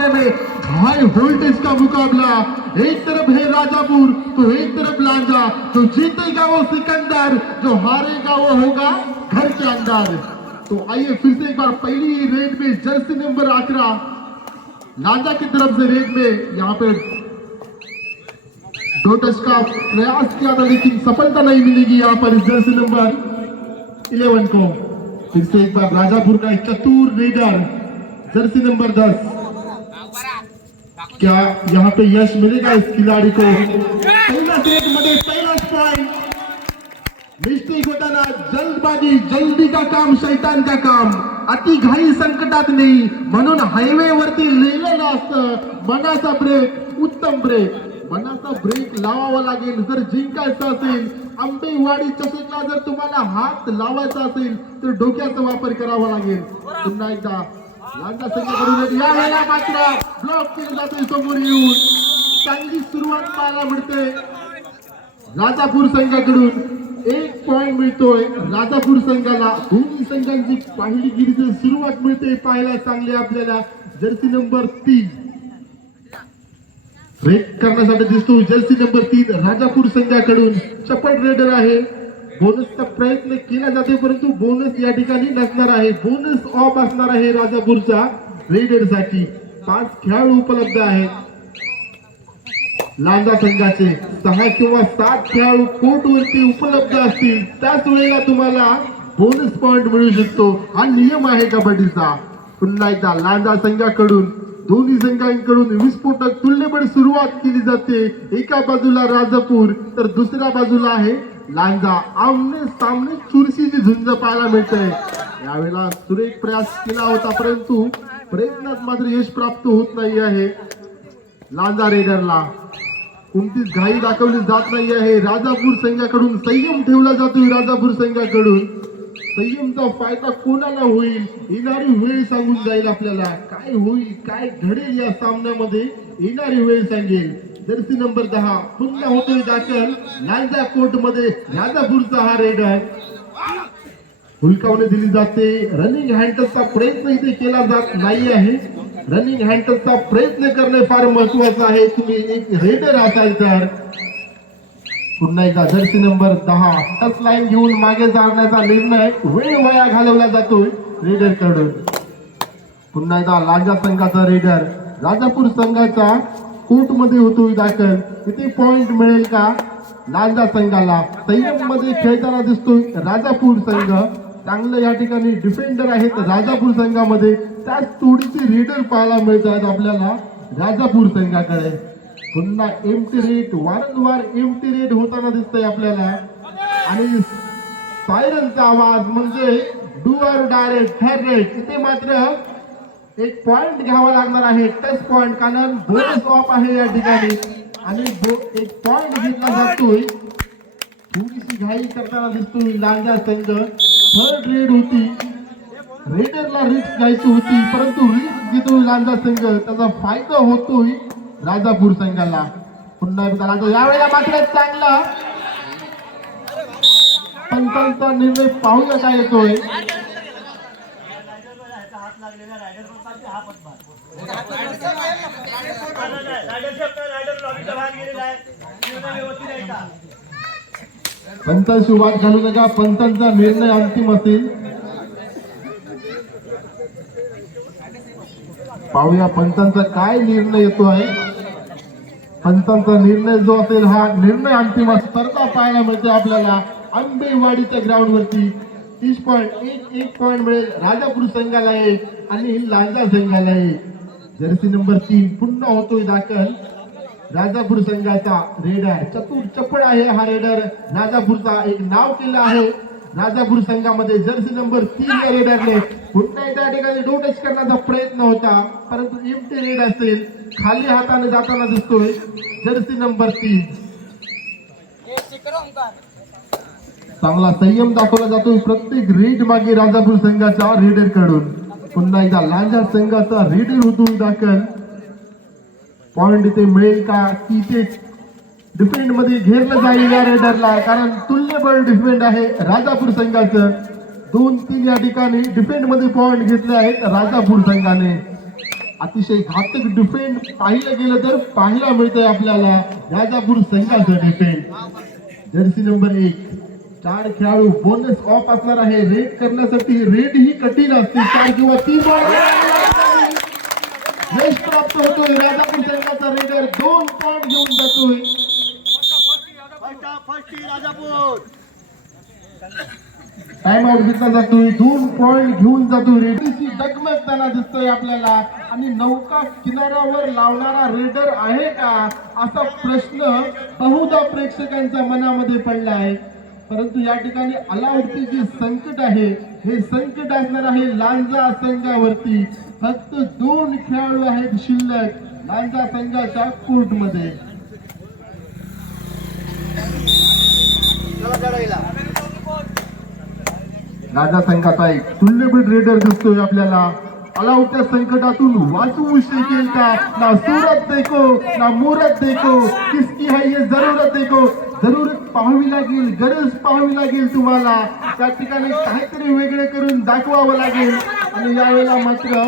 मुकाबले में हाई वोल्टेज का मुकाबला एक तरफ़ है राजापुर तो एक तरफ़ लांजा जो जीतेगा वो सिकंदर, जो हारेगा वो होगा घर के अंदर। तो आइए फिर से एक बार पहली रेड में जर्सी नंबर आकरा लांजा की तरफ़ से रेड में यहाँ पे दो टच का प्रयास किया था, लेकिन सफलता नहीं मिलेगी यहाँ पर जर्सी नंबर इलेवन को। फिर से एक बार राजापुर का चतुर रीडर जर्सी नंबर दस। क्या यहाँ पे यश मिलेगा इस खिलाड़ी को? पहिला पहिलाच पॉइंट मिस्टेक होताना जल्दबाजी जल्दी का काम शैतान का काम। अति घाई संकटात नाही म्हणून हायवे वरती लिहिलेलं असतं मनाचा ब्रेक उत्तम ब्रेक मनाचा ब्रेक लावावा लागेल जर जिंकायचं असेल आंबेवाडी चषकला जर तुम्हाला हात लावायचा असेल तर डोक्याचा वापर करावा लागेल. पुन्हा एकदा संघाकडून या वेळेला मात्र ब्लॉक जाते समोर येऊन. चांगली सुरुवात पाहायला मिळते. राजापूर संघाकडून एक पॉइंट मिळतोय. राजापूर संघाला दोन्ही संघांची पहिली गिरीची सुरुवात मिळते. पाहायला चांगली आपल्याला जर्सी नंबर तीन. ब्रेक करण्यासाठी दिसतो. जर्सी नंबर तीन राजापूर संघाकडून चपट रेडर आहे. बोनसचा प्रयत्न केला जाते परंतु बोनस या ठिकाणी नसणार आहे. बोनस ऑफ असणार आहे राजापूरच्या रेडरसाठी पाच खेळाडू उपलब्ध आहेत. लांजा संघाचे सहा किंवा सात खेळाडू कोर्ट वरती उपलब्ध असतील. त्याच वेळेला तुम्हाला बोनस पॉइंट मिळू शकतो. हा नियम आहे कबड्डीचा. पुन्हा एकदा लांजा संघाकडून दोन्ही संघांकडून विस्फोटक तुल्यबळ सुरुवात केली जाते. एका बाजूला राजापूर तर दुसऱ्या बाजूला आहे लांजा आमने सामने चुरशीची झुंज पाहायला मिळते. यावेळेला सुरेख प्रयास केला होता परंतु प्रयत्नात मात्र यश प्राप्त होत नाही आहे. लांजा रेडरला कोणतीच घाई दाखवली जात नाही आहे. राजापूर संघाकडून संयम ठेवला जातोय राजापूर संघाकडून संयमचा फायदा कोणाला होईल येणारी वेळ सांगून जाईल आपल्याला. काय होईल काय घडेल या सामन्यामध्ये येणारी वेळ सांगेल. जर्सी नंबर दहा पुन्हा होतोय दाखल. लांजा कोर्टमध्ये राजापूरचा हा रेड आहे. हुलकावणे दिली जाते. रनिंग हँडलचा प्रयत्न इथे केला जात नाही आहे. रनिंग हँडलचा प्रयत्न करणे फार महत्वाचं आहे. तुम्ही एक रेडर असाल तर. पुन्हा एकदा जर्सी नंबर दहा. टच लाईन घेऊन मागे जाण्याचा निर्णय वेळ वाया घालवला जातोय रेडरकडून पुन्हा एकदा लांजा संघाचा रेडर. राजापूर संघाचा मध्ये होतो दाखल. इथे पॉइंट मिळेल का? लांजा संघाला. संयममध्ये खेळताना दिसतोय राजापूर संघ. चांगलं या ठिकाणी डिफेंडर आहेत राजापूर संघामध्ये. त्याच तोडीचे रेडर पाहायला मिळत आहेत आपल्याला राजापूर संघाकडे. पुन्हा एमटी रेट वारंवार एमटी रेट होताना दिसतंय आपल्याला. आणि सायरनचा आवाज म्हणजे डुअर डायरेक्ट थर्ड रेट इथे मात्र एक पॉइंट घ्यावा लागणार आहे. टच पॉइंट कारण बोनस ऑफ आहे या ठिकाणी. आणि एक पॉइंट घेतला जातोय. थोडीशी घाई करताना दिसतोय लांजा संघ. थर्ड रेड होती. रेडरला रिस्क घ्यायची होती परंतु रिस्क घेतोय लांजा संघ. त्याचा फायदा होतोय राजापूर संघाला. पुन्हा एकदा लांजा. यावेळेला मात्र चांगला. पंचांचा निर्णय पाहूया काय येतोय पंत सुभाष घालू नका पंतांचा निर्णय अंतिम असेल. पाहूया पंतांचा काय निर्णय येतो आहे. पंतांचा निर्णय जो असेल हा निर्णय अंतिम स्पर्धा पाहायला मिळते आपल्याला. आंबेवाडीच्या ग्राउंड वरती. तीस पॉईंट एक एक पॉईंट मिळेल राजापूर संघाला एक आणि लांजा संघाला एक जर्सी नंबर तीन पुन्हा होतोय दाखल. राजापूर संघाचा रेडर चतुर चपड आहे हा रेडर. राजापूरचा एक नाव केलं आहे. राजापूर संघामध्ये जर्सी नंबर तीन या रेडरने पुन्हा एकदा ठिकाणी डोटच करण्याचा प्रयत्न होता. परंतु एमटी रेड असेल खाली हाताने जाताना दिसतोय जर्सी नंबर तीन. चांगला संयम दाखवला जातोय प्रत्येक रेड मागे राजापूर संघाच्या रेडरकडून. पुन्हा एकदा लांजा संघाचा रेडर होतो दाखल. पॉइंट इथे मिळेल का? की ते डिफेंडमध्ये घेरलं जाईल या रेडरला कारण तुल्यबळ डिफेंड आहे राजापूर संघाचं. दोन तीन या ठिकाणी डिफेंडमध्ये पॉइंट घेतले आहेत राजापूर संघाने. अतिशय घातक डिफेंड पाहिलं गेलं तर पाहायला मिळतंय आपल्याला. राजापूर संघाचं डिफेंड जर्सी नंबर एक. चार खेळाडू बोनस ऑफ असणार आहे. रेड करण्यासाठी रेड ही कठीण असते. चार किंवा तीन बॉल यश प्राप्त होतोय राजापूर संघाचा रेडर दोन पॉइंट घेऊन जातोय. टाइम आउट घेतला जातोय. दोन पॉइंट घेऊन जातोय. रेडीची डगमगताना दिसतोय आपल्याला. आणि नौका किनाऱ्यावर लावणारा रेडर आहे का? असा प्रश्न बहुधा प्रेक्षकांच्या मनामध्ये पडला आहे परंतु या ठिकाणी अलाउडचे जे संकट आहे हे संकट असणार आहे लांजा संघावरती फक्त दोन खेळाडू आहेत शिल्लक लांजा संघाच्या कोर्टमध्ये. राजा संघाचा एक तुल्यबीड रेडर दिसतोय आपल्याला. अलाउटच्या संकटातून वाचवू शकेल का ना सुरत देखो ना मुरत देखो किसकी है ये जरूरत देखो. जरूरत पाहावी लागेल गरज पाहावी लागेल तुम्हाला. त्या ठिकाणी काहीतरी वेगळे करून दाखवावं लागेल. आणि यावेळेला मात्र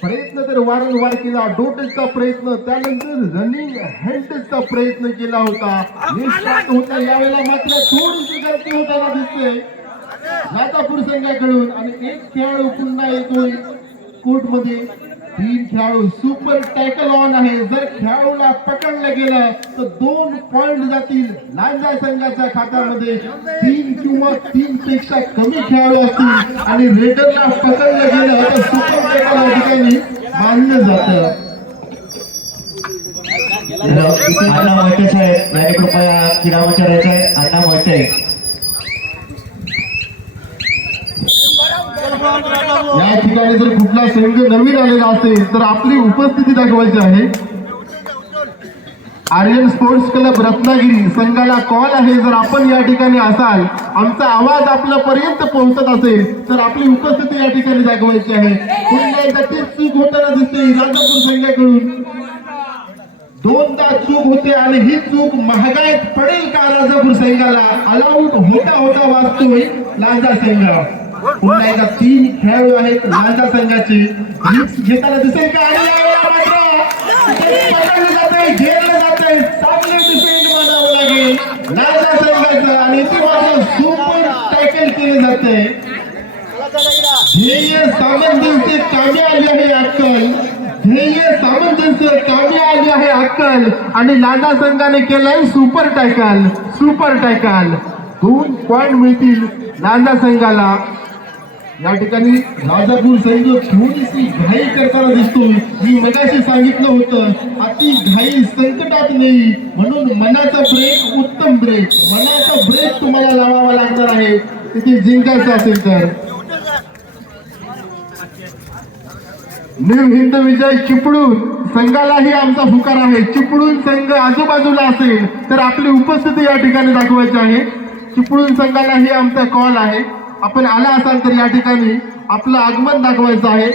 प्रयत्न तर वारंवार केला. डोटचा प्रयत्न त्यानंतर रनिंग हँडचा प्रयत्न केला होता. यश होता. यावेळेला मात्र थोडीशी गर्दी होताना दिसते. राजापूर संघाकडून आणि एक खेळाडू पुन्हा येतोय कोर्टमध्ये तीन खेळाडू सुपर टॅकल ऑन आहे. जर खेळाडूला पकडलं गेलं तर दोन पॉइंट जातील लांजा संघाच्या खात्यामध्ये. तीन किंवा तीन पेक्षा कमी खेळाडू असतील. आणि रेडरला पकडलं गेलं तर सुपर टॅकल या ठिकाणी मानलं जात. अण्णा मोहिते साहेब कृपया क्रीडा विचारायचं आहे. अण्णा मोहिते. या ठिकाणी जर कुठला संघ नवीन आलेला असेल तर आपली उपस्थिती दाखवायची आहे. आर्यन स्पोर्ट्स क्लब रत्नागिरी संघाला कॉल आहे. जर आपण या ठिकाणी असाल आमचा आवाज आपल्यापर्यंत पोहोचत असेल तर आपली उपस्थिती या ठिकाणी दाखवायची आहे. पुन्हा एकदा तेच चूक होताना दिसते राजापूर संघाकडून. दोनदा चूक होते आणि ही चूक महागाईत पडेल का राजापूर संघाला? अलाउड होता होता वाचतोय लांजा संघ. पुन्हा एकदा तीन खेळाडू आहेत लांजा संघाचे. घेताना दिसेल का? आणि यावेळेला मात्र तिथे घेरलं जातंय. चांगले डिफेंड मानावं लागेल. लांजा संघाचं आणि ते मात्र सुपर टॅकल केले जाते. ध्येय सामंजस्य कामी आली आहे अक्कल. ध्येय सामंजस्य कामी आली आहे अक्कल. आणि लांजा संघाने केलंय सुपर टॅकल सुपर टॅकल दोन पॉइंट मिळतील लांडा संघाला. या ठिकाणी राजापूर संघ थोडीशी घाई करताना दिसतो मी मगाशी सांगितलं होतं अति घाई संकटात नाही म्हणून मनाचा ब्रेक उत्तम ब्रेक मनाचा ब्रेक तुम्हाला लावावा लागणार आहे. तिथे जिंकायचं असेल तर. न्यू हिंद विजय चिपळूण संघालाही आमचा हुकार आहे. चिपळून संघ आजूबाजूला असेल तर आपली उपस्थिती या ठिकाणी दाखवायची आहे. चिपळूण संघालाही आमचा कॉल आहे. आपण आला असाल तर या ठिकाणी आपलं आगमन दाखवायचं आहे.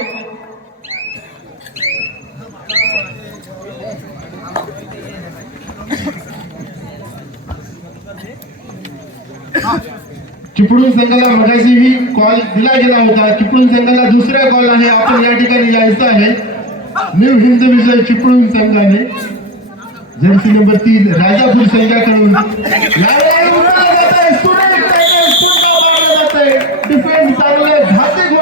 चिपळूण संघाला मगाशीही कॉल दिला गेला होता. चिपळूण संघाला दुसरा कॉल आहे. आपण या ठिकाणी यायचं आहे. न्यू हिंद विजय चिपळूण संघाने. जर्सी नंबर तीन राजापूर संघाकडून यावेळी उडवलं जातंय, सुरेख tackle, पुन्हा मारलं जातंय. डिफेन्स चांगलं घातक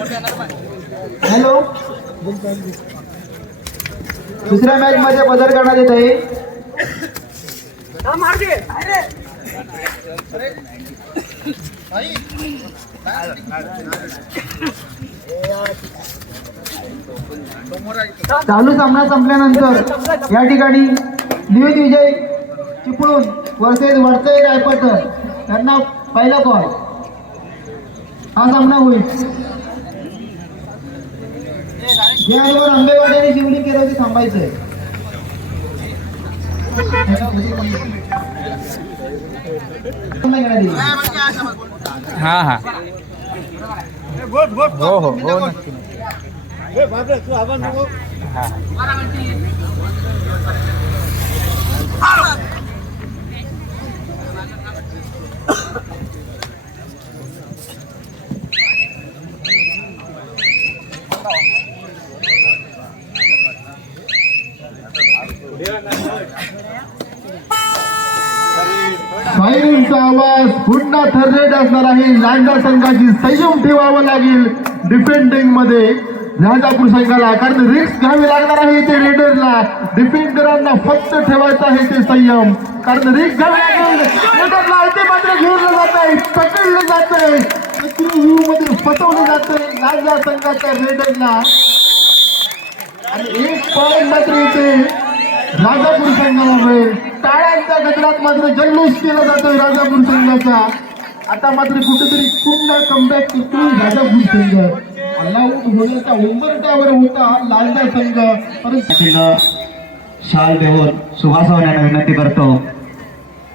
होताना हॅलो दुसऱ्या मॅच मध्ये बदल करण्यात येत आहे चालू सामना संपल्यानंतर या ठिकाणी न्यूज विजय चिपळून वर्सेस वडसे रायपटर यांना पहिला कॉल हा सामना होईल. याबरोबर आंबेवाडी आणि शिवडी केरवती थांबायचंय हा हा. हो हो हो नक्की हा. फायरिंगचा आवाज पुन्हा थर्रेट असणार आहे. लांडा संघाची संयम ठेवावं लागेल. डिफेंडिंगमध्ये राजापूर संघाला कारण रिक्स घ्यावी लागणार आहे ते रेडरला डिफेंडरांना फक्त ठेवायचं आहे ते संयम. कारण रिक्स घ्यावी लागेल. रेडरला ते मात्र घेऊन जात आहे पकडलं जात आहे मध्ये फसवलं जात आहे लांजा संघाच्या रेडरला आणि एक पॉईंट मात्र इथे राजापूर संघाला मिळेल टाळ्यांच्या गजरात मात्र जल्लोष केला जातोय राजापूर संघाचा आता मात्र कुठेतरी पुन्हा कमबॅक करतोय राजापूर संघ ऑलआउट होण्याच्या उंबरट्यावर होता लालदा संघ. परंतु पाटील शाल देऊन सुहास यांना विनंती करतो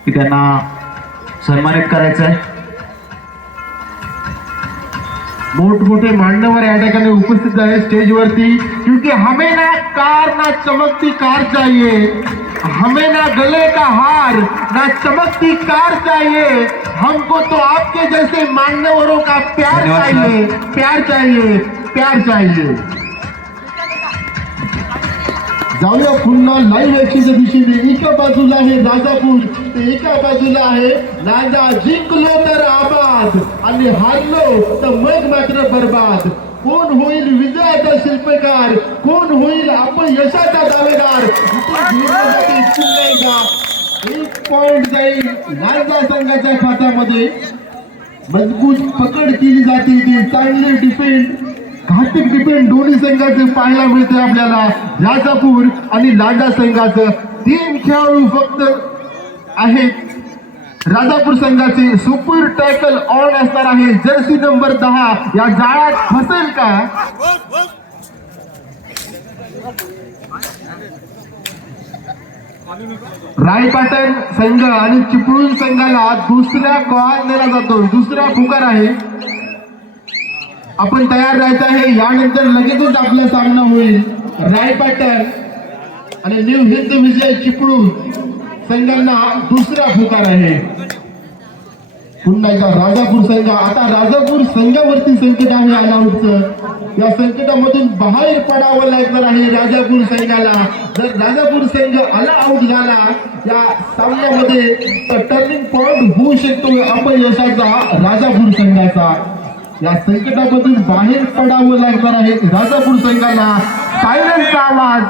की त्यांना सन्मानित करायचं आहे मोठमोठे मान्यवर या ठिकाणी उपस्थित आहे स्टेजवरती क्योंकि हमें ना कार ना चमकती कार चाहिए। हमें ना गले का हार ना चमकती कार चाहिए। हमको तो आपके जैसे मान्यवरों का प्यार चाहिए प्यार चाहिए प्यार चाहिए। जाऊया पुन्हा लाईव्ह ऍक्शनच्या दिशेने. एका बाजूला आहे राजापूर तर एका बाजूला आहे राजा जिंकलो तर आबाद. आणि हारलो तर मग मात्र बर्बाद. कोण होईल विजयाचा शिल्पकार? कोण होईल अपयशाचा दावेदार? एक पॉइंट जाईल राजा संघाच्या खात्यामध्ये. मजबूत पकड केली जाते ती. चांगली डिफेंड घातिक डिफेंड दोन्ही संघाचे पाहायला मिळते आपल्याला. राजापूर आणि लांडा संघाचं तीन खेळाडू फक्त आहेत. राजापूर संघाचे सुपर टॅकल ऑन असणार आहे. जर्सी नंबर दहा. या जाळ्यात फसेल का? रायपाटण संघ आणि चिपळूण संघाला दुसऱ्या कॉल दिला जातो. दुसरा फुकार आहे. आपण तयार राहायचं आहे. यानंतर लगेचच आपला सामना होईल. रायपाटण आणि न्यू हिंद विजय चिपळूण संघांना दुसरा पुकार आहे. पुन्हा एकदा राजापूर संघ. आता राजापूर संघावरती संकट आहे अनाऊटचं या संकटामधून बाहेर पडावं लागणार आहे राजापूर संघाला. जर राजापूर संघ आला आऊट झाला या सामन्यामध्ये तर टर्निंग पॉइंट होऊ शकतो. अपयशाचा राजापूर संघाचा. या संकटामधून बाहेर पडावं लागणार आहे राजापूर संघाला. सायलेन्सचा आवाज.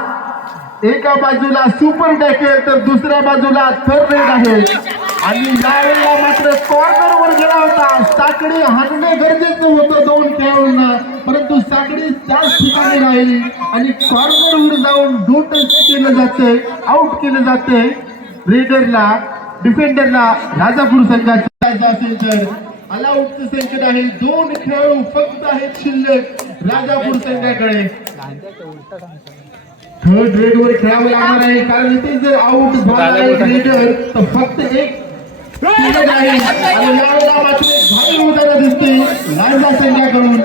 एका बाजूला सुपर टॅकेल तर दुसऱ्या बाजूला थर रेड आहे. आणि यावेळेला मात्र कॉर्नरवर गेला होता. साकडे हाणणे गरजेचं होतं दोन खेळाडूंना. परंतु साकडे त्याच ठिकाणी राहिली. आणि कॉर्नरवर जाऊन डोट केलं जाते. आउट केलं जाते. रेडरला डिफेंडरला राजापूर संघाचा असेल तर. अलाउटचं संकट आहे. दोन खेळाडू फक्त आहेत शिल्लक. राजापूर संघाकडे. थर्ड रेड वर खेळावं लागणार आहे. कारण इथे जर आउट झाला एक रेडर तर फक्त एक आहे. आणि यावेळेला मात्र भारी दिसते. लांजा संघाकडून.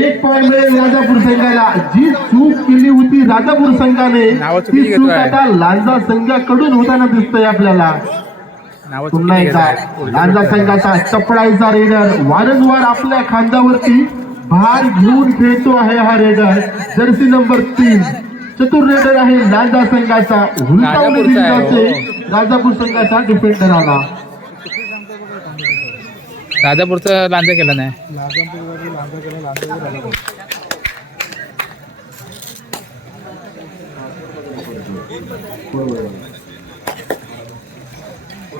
एक पॉईंट मिळेल राजापूर संघाला. जी चूक केली होती राजापूर संघाने ती चूक. आता लांजा संघाकडून होताना दिसतंय आपल्याला. पुन्हा एकदा. लांजा संघाचा चपळाईचा रेडर. वारंवार आपल्या खांद्यावरती भार घेऊन खेळतो आहे हा रेडर. जर्सी नंबर तीन. चतुर रेडर आहे लांजा संघाचा. आहे, जाते राजापूर संघाचा डिफेंडर आला. राजापूरचं लांजा केलं नाही.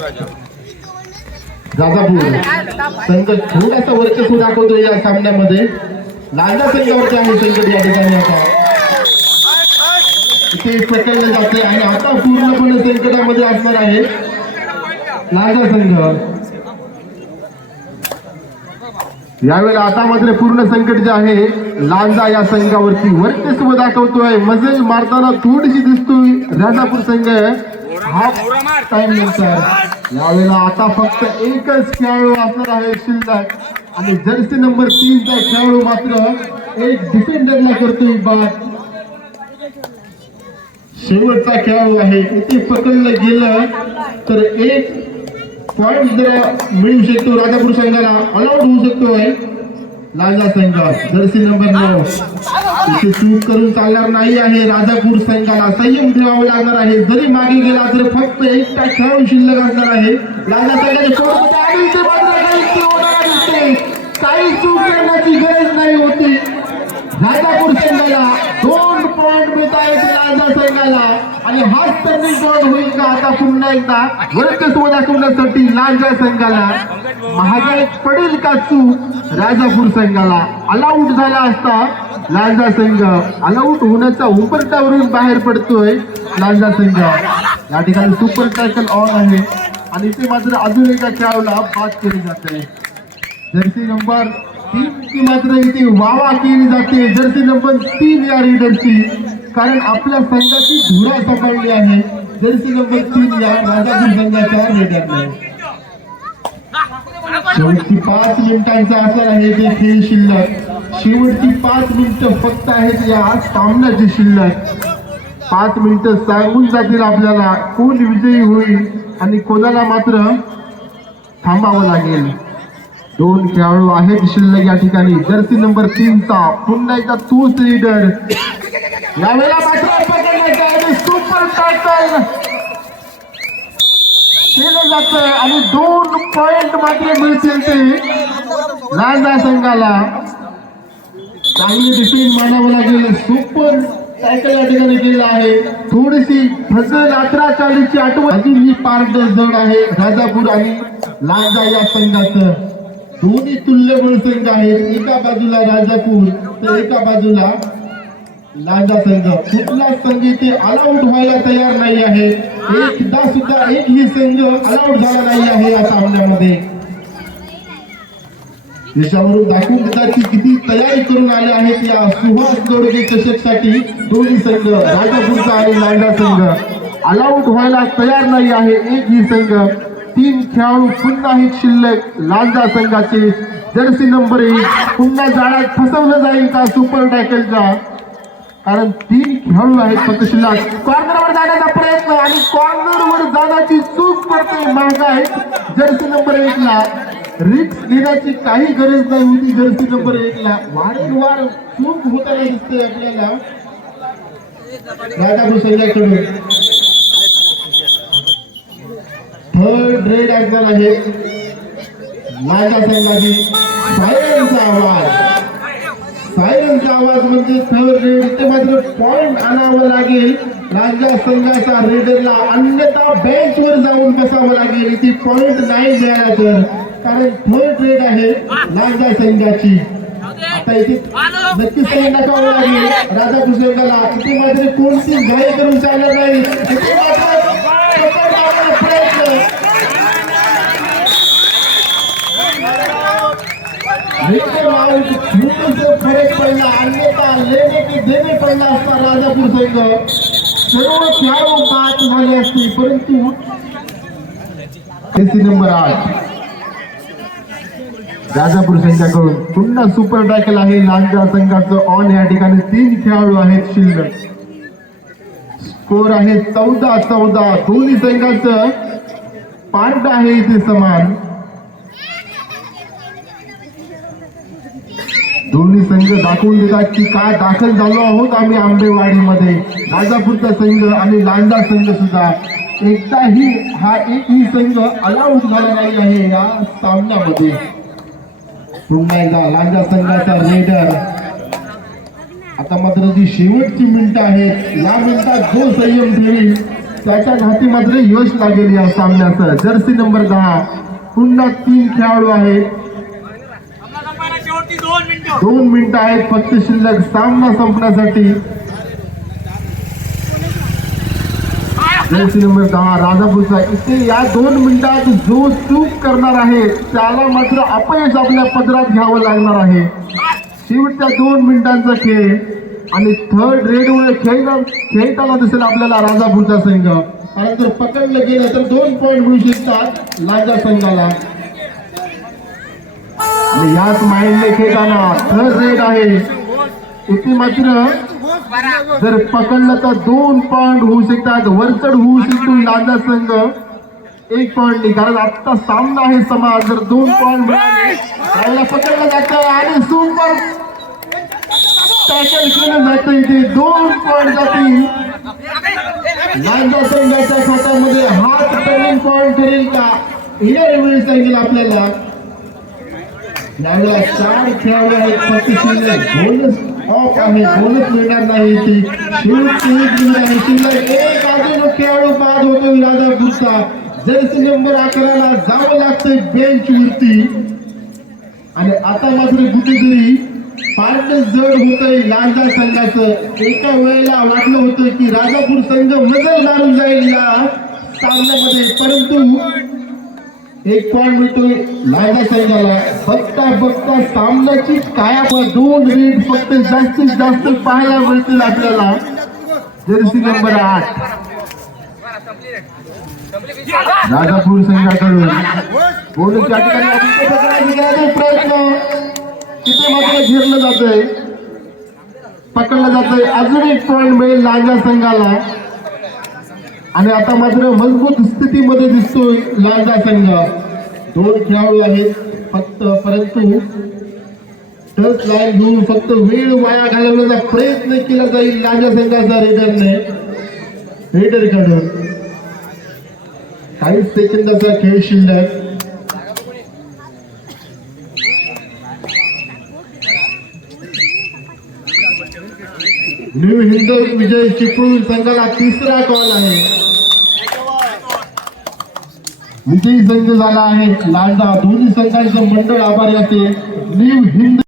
राजापूर संघ थोडासा वर्चस्व दाखवतो या सामन्यामध्ये. लांजा संघावरती आहे संकट या ठिकाणी आता. इथे पकडले जाते आणि आता पूर्णपणे संकटामध्ये असणार आहे. लांजा संघ. यावेळेला आता मात्र पूर्ण संकट जे आहे लांजा या संघावरती वर्चस्व दाखवतोय. मजल मारताना थोडीशी दिसतोय. राजापूर संघ हाफ टाइम नंतर. यावेळेला आता फक्त एकच खेळाडू असणार आहे शिल्लक. आणि जर्सी नंबर तीनचा खेळाडू मात्र एक डिफेंडरला करतोय बाद. शेवटचा खेळाडू आहे. इथे पकडलं गेलं तर एक पॉइंट जरा मिळू शकतो. राजापूर संघाला अलाउड होऊ शकतो आहे लांजा संघ जर्सी नंबर नऊ. इथे चूक करून चालणार नाही आहे. राजापूर संघाला संयम ठेवावे लागणार आहे. जरी मागे गेला तर फक्त एकटा खेळून शिल्लक असणार आहे. लांजा होताना दिसते. काही चूक करण्याची गरज नाही होती. राजापूर संघाला दोन पॉइंट मिळता आहेत लांजा सैन्याला. आणि हाच टर्निंग पॉइंट होईल का आता पुन्हा एकदा? वर्चस्व दाखवण्यासाठी लांजा संघाला महागाई पडेल का चूक राजापूर संघाला अलाउट झाला असता लांजा संघ अलाउट होण्याचा उपरटावरून बाहेर पडतोय लांजा संघ या ठिकाणी सुपर टॅकल ऑन आहे. आणि ते मात्र अजून एका खेळाडूला बाद केली जाते. जर्सी नंबर तीन मात्र इथे वावा केली जाते. जर्सी नंबर तीन या रीडरची कारण आपल्या संघाची धुरा सांभाळली आहे. जर्सी नंबर तीन या राजापूर संघाच्या रीडरने शेवटची पाच मिनिटांचा असर आहे ते खेळ शिल्लक. शेवटची पाच मिनिटं फक्त आहेत या सामन्याची शिल्लक. पाच मिनिटं सांगून जातील आपल्याला कोण विजयी होईल आणि कोणाला मात्र थांबावं लागेल. दोन खेळाडू आहेत शिल्लक या ठिकाणी. जर्सी नंबर तीनचा पुन्हा एकदा तोच लीडर यावेळेला मात्र पकडण्याचा आणि सुपर टॅकल केलं जात आणि दोन पॉइंट मात्र मिळतील ते राजा संघाला. चांगली डिफेंड मानावं लागेल. सुपर टॅकल या ठिकाणी केलं आहे. थोडीशी फसल अठरा चाळीसची आठवण. अजून ही पार्ट जड आहे. राजापूर आणि लांजा या संघाचं. दोन्ही तुल्य संघ आहेत. एका बाजूला राजापूर तर एका बाजूला लांजा संघ. कुठला संघ इथे अलाउड व्हायला तयार नाही आहे? एकदा सुद्धा एकही संघ अलाउड झाला नाही आहे या सामन्यामध्ये. देशावरून दाखवून देतात की किती तयारी करून आले आहेत या सुहास जोडगे चषकसाठी दोन्ही संघ राजापूरचा आणि लांडा संघ. अलाउड व्हायला तयार नाही आहे एकही संघ. तीन खेळाडू पुन्हा ही शिल्लक. लांजा संघाचे जर्सी नंबर एक पुन्हा जाळ्यात फसवलं जाईल का सुपर टॅकलचा? कारण तीन खेळाडू आहेत फक्त शिल्लक. कॉर्नरवर जाण्याचा प्रयत्न आणि कॉर्नरवर जाण्याची चूक पडते महागाय जर्सी नंबर एक ला रिक्स घेण्याची काही गरज नाही होती जर्सी नंबर एक ला वारंवार चूक होताना दिसते आपल्याला. राजापूर संघाकडून थर्ड रेड ऍक्शन आहे. माझ्या संघाची सायरनचा आवाज. सायरनचा आवाज म्हणजे थर्ड रेड. ते मात्र पॉइंट आणावं लागेल. राजा संघाचा रेडरला अन्यथा बेंच वर जाऊन बसावं लागेल. इथे पॉइंट नाही मिळाला तर. कारण थर्ड रेड आहे राजा संघाची. आता इथे नक्कीच काही नकावं लागेल. राधाकृष्ण इथे मात्र कोणती घाई करून चालणार नाही. इथे मात्र पकड लावण्याचा प्रयत्न लेकिन आउट खूप से फरक पडला अन्यथा लेने की असता राजापूर संघ सर्व खेळाडू बाद झाले असते परंतु एसी नंबर आठ. राजापूर संघाकडून पुन्हा सुपर टॅकल आहे. लांजा संघाचं ऑन या ठिकाणी तीन खेळाडू आहेत शिल्लक स्कोर आहे चौदा चौदा. दोन्ही संघाचं पार्ट आहे इथे समान. दोन्ही संघ दाखवून देतात की काय दाखल झालो आहोत आम्ही आंबेवाडीमध्ये. राजापूरचा संघ आणि लांजा संघ सुद्धा. एकदाही हा एकही संघ अलाउड झाला नाही आहे या सामन्यामध्ये. पुन्हा एकदा लांजा संघाचा रेडर आता मात्र जी शेवटची मिनिटं आहेत या मिनिटात जो संयम ठेवी त्याच्या घाती मात्र यश लागेल या सामन्याचं. जर्सी नंबर दहा. पुन्हा तीन खेळाडू आहेत. दोन मिनिटं आहेत फक्त शिल्लक सामना संपण्यासाठी. नंबर दहा राजापूरचा. इथे या दोन मिनिटात जो चूक करणार आहे त्याला मात्र अपयश आपल्या पदरात घ्यावं लागणार आहे. शेवटच्या दोन मिनिटांचा खेळ. आणि थर्ड रेडमुळे खेळता खेळताना दिसेल आपल्याला राजापूरचा संघ. कारण जर पकडलं गेलं तर दोन पॉईंट मिळू शकतात लाजा संघाला. आणि याच माइंडने खेळताना थर्ड रेड आहे. इथे मात्र जर पकडलं तर दोन पॉइंट होऊ शकतात. वरचढ होऊ शकतो लांजा संघ. एक पॉईंट कारण आता सामना आहे समाज. जर दोन पॉईंट मिळाले त्याला पकडलं जात आणि सुपर टॅकल केलं जातं इथे. दोन पॉईंट जातील. लांजा संघाच्या स्वतःमध्ये हात टर्निंग पॉईंट ठरेल का? हे वेळ सांगेल आपल्याला. यावेळेला चार खेळाडू आहेत फक्त शिल्लक बोनस ऑफ आहे. बोनस मिळणार नाही ती एक शिल्लक एक. अजून खेळाडू बाद होतो राजा राजापूरचा जर्सी नंबर अकराला जावं लागतंय बेंच वरती. आणि आता मात्र कुठेतरी पार्ट जड होतंय लांजा संघाचं. एका वेळेला वाटलं होतं की राजापूर संघ मजल मारून जाईल या सामन्यामध्ये. परंतु एक पॉईंट मिळतोय लांजा संघाला बघता बघता, सामन्याची काया दोन रेड फक्त जास्तीत जास्त पाहायला मिळतील आपल्याला. जर्सी नंबर आठ. राजापूर संघाकडून. बोलूच्या ठिकाणी प्रयत्न. तिथे मात्र जातंय. पकडलं जातंय. अजून एक पॉईंट मिळेल लांजा संघाला. आणि आता मात्र मजबूत स्थितीमध्ये दिसतोय लालदा संघ. दोन खेळाडू आहेत फक्त परंतु टच लाईन घेऊन फक्त वेळ वाया घालवण्याचा प्रयत्न केला जाईल लाजा संघाचा रेडरने. रेडरकडून काही सेकंदाचा खेळ शिल्लक. न्यू हिंदू विजय चिपळूण संघाला तिसरा कॉल आहे. विजयी संघ झाला आहे. लांडा दोन्ही संघांचं मंडळ आभारी असेल न्यू हिंद